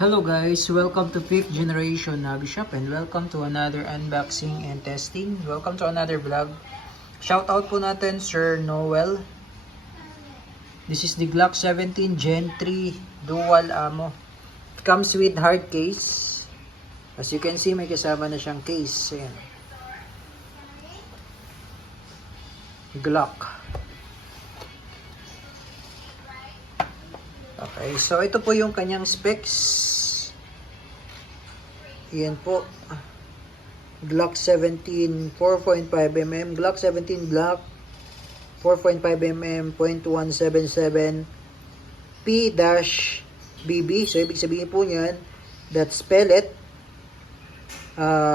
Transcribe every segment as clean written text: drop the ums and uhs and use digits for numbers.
Hello guys, welcome to 5th generation Nabi Shop and welcome to another unboxing and testing. Welcome to another vlog. Shoutout po natin Sir Noel. This is the Glock 17 Gen 3 dual ammo. It comes with hard case. As you can see, may kasama na siyang case. Ayan. Glock. Okay, so ito po yung kanyang specs. Yan po. Glock 17 4.5mm, Glock 17 Black 4.5mm .177 P-BB. So ibig sabihin po niyan, that's pellet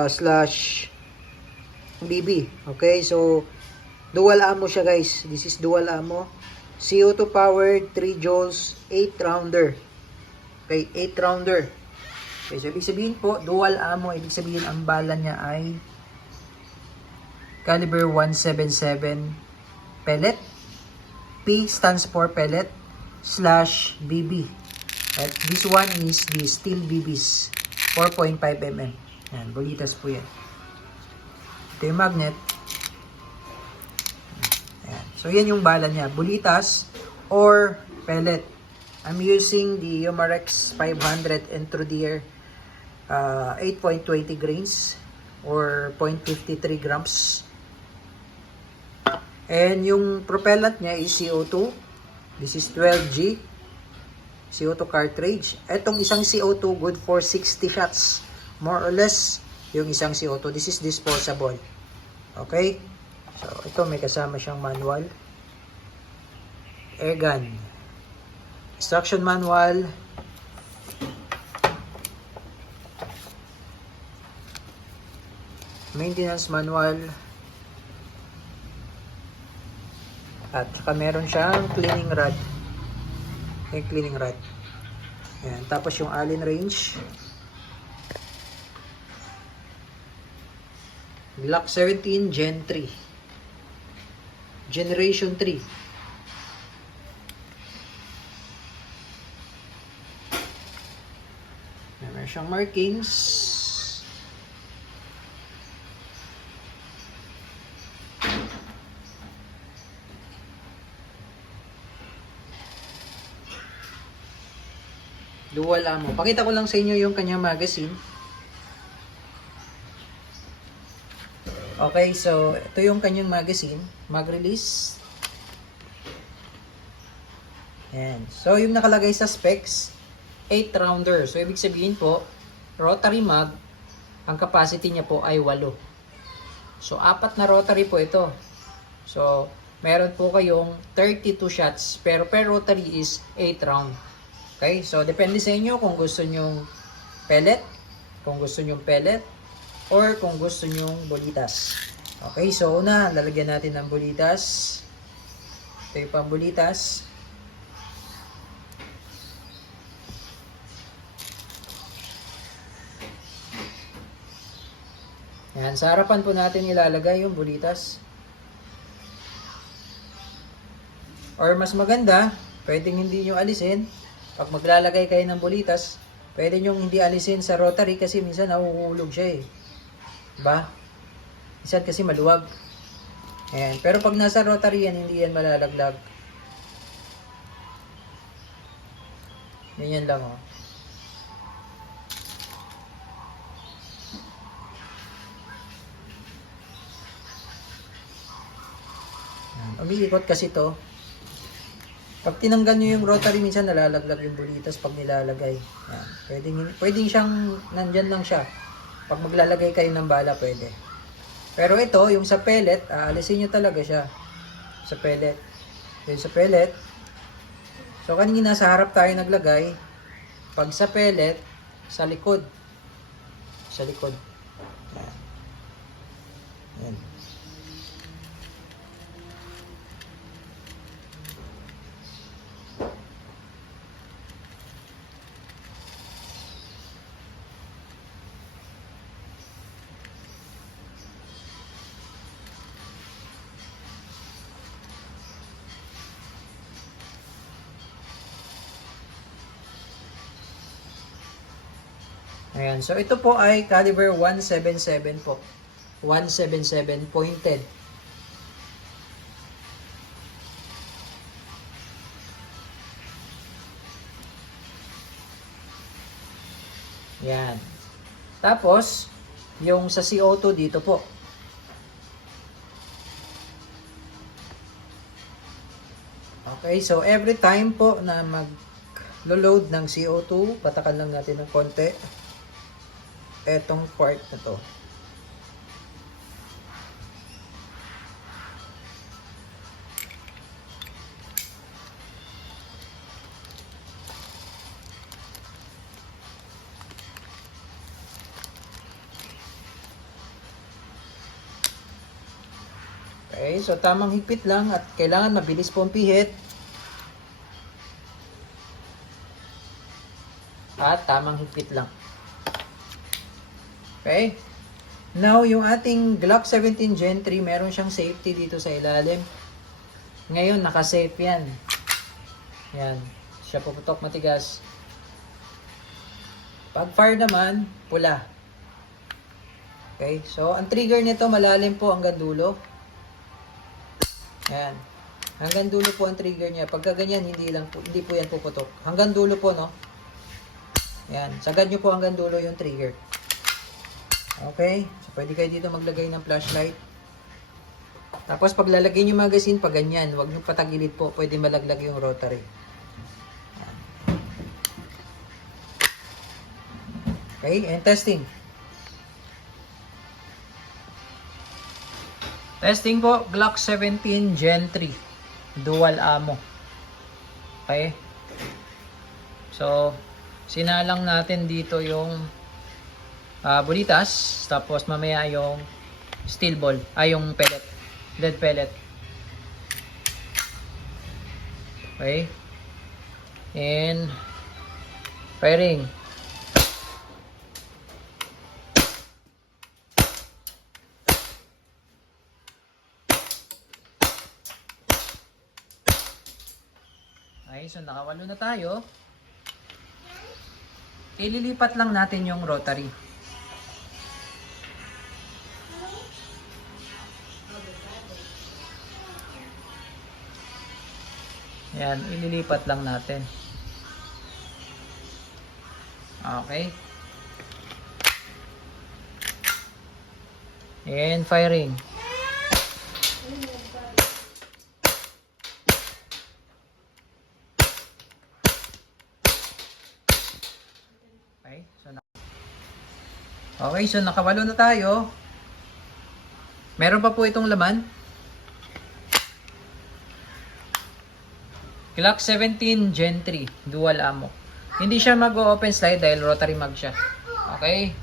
slash BB. Okay, so dual ammo siya guys. This is dual ammo. CO2 powered 3 joules 8 rounder. Okay, 8 rounder. Okay, so ibig sabihin po, dual ammo, ibig sabihin ang bala niya ay caliber 177 pellet. P stands for pellet slash BB. At this one is the steel BBs 4.5mm. Yan, bulitas po yan. Ito yung magnet. Ayan. So yan yung bala niya, bulitas or pellet. I'm using the Umarex 500 Intruder 8.20 grains or 0.53 grams. And yung propellant niya is CO2. This is 12G CO2 cartridge. Etong isang CO2 good for 60 shots. More or less yung isang CO2. This is disposable. Okay? So ito may kasama siyang manual. Airgun. Instruction manual. Maintenance manual. At saka meron siyang cleaning rod. Yung cleaning rod. Ayan. Tapos yung Allen range. Glock 17 Gen 3. Generation 3. Meron siyang markings. Dual ammo. Pakita ko lang sa inyo yung kanyang magazine. Okay, so ito yung kanyang magazine. Mag-release. Ayan. So yung nakalagay sa specs, 8 rounder. So ibig sabihin po, rotary mag, ang capacity niya po ay 8. So 4 na rotary po ito. So meron po kayong 32 shots, pero per rotary is 8 round. Okay, so depende sa inyo kung gusto nyong pellet, or kung gusto nyong bulitas. Okay, so una, lalagyan natin ng bulitas. Ito yung pambulitas. Yan, sa harapan po natin ilalagay yung bulitas. Or mas maganda, pwedeng hindi nyo alisin. Pag maglalagay kayo ng bulitas, pwede nyo hindi alisin sa rotary kasi minsan nahuhulog siya eh. Diba? Minsan kasi maluwag. Ayan. Pero pag nasa rotary yan, hindi yan malalaglag. Ganyan lang oh. Umiikot kasi to. Pag tinanggal nyo yung rotary, minsan nalalaglag yung bulitas pag nilalagay. Yan. Pwedeng siyang, nandyan lang siya. Pag maglalagay kayo ng bala, pwede. Pero ito, yung sa pellet, aalisin nyo talaga siya. Sa pellet. Yung sa pellet. So, kanina sa harap tayo naglagay. Pag sa pellet, sa likod. Sa likod. Yan. Yan. Ayan. So, ito po ay caliber 177 po. 177 pointed. Yan. Tapos, yung sa CO2 dito po. Okay, so every time po na mag-load ng CO2, patakan lang natin ng konti. Etong part na to. Okay, so tamang higpit lang at kailangan mabilis po ang pihit. At tamang higpit lang. Okay. Now, yung ating Glock 17 Gen 3, meron siyang safety dito sa ilalim. Ngayon, naka-safe yan. Yan. Siya puputok matigas. Pag fire naman, pula. Okay, so ang trigger nito malalim po hanggang dulo. Ayan. Hanggang dulo po ang trigger niya. Pagka ganyan, hindi po yan puputok. Hanggang dulo po, no? Ayan. Sagad nyo po hanggang dulo yung trigger. Okay. So, pwede kayo dito maglagay ng flashlight. Tapos, pag lalagay nyo magazine, pag ganyan, huwag nyo patagilid po. Pwede malaglag yung rotary. Ayan. Okay. And testing. Testing po, Glock 17 Gen 3. Dual ammo. Okay. So, sinalang natin dito yung bulitas. Tapos mamaya yung steel ball. Ay, yung pellet. Lead pellet. Okay. And firing. Okay, so nakawalo na tayo. Ililipat lang natin yung rotary. Yan, ililipat lang natin. Okay. And firing. Okay, so nakawalo na tayo. Meron pa po itong laman. Glock 17 Gen 3 dual ammo. Hindi siya mag-open slide dahil rotary mag siya. Okay?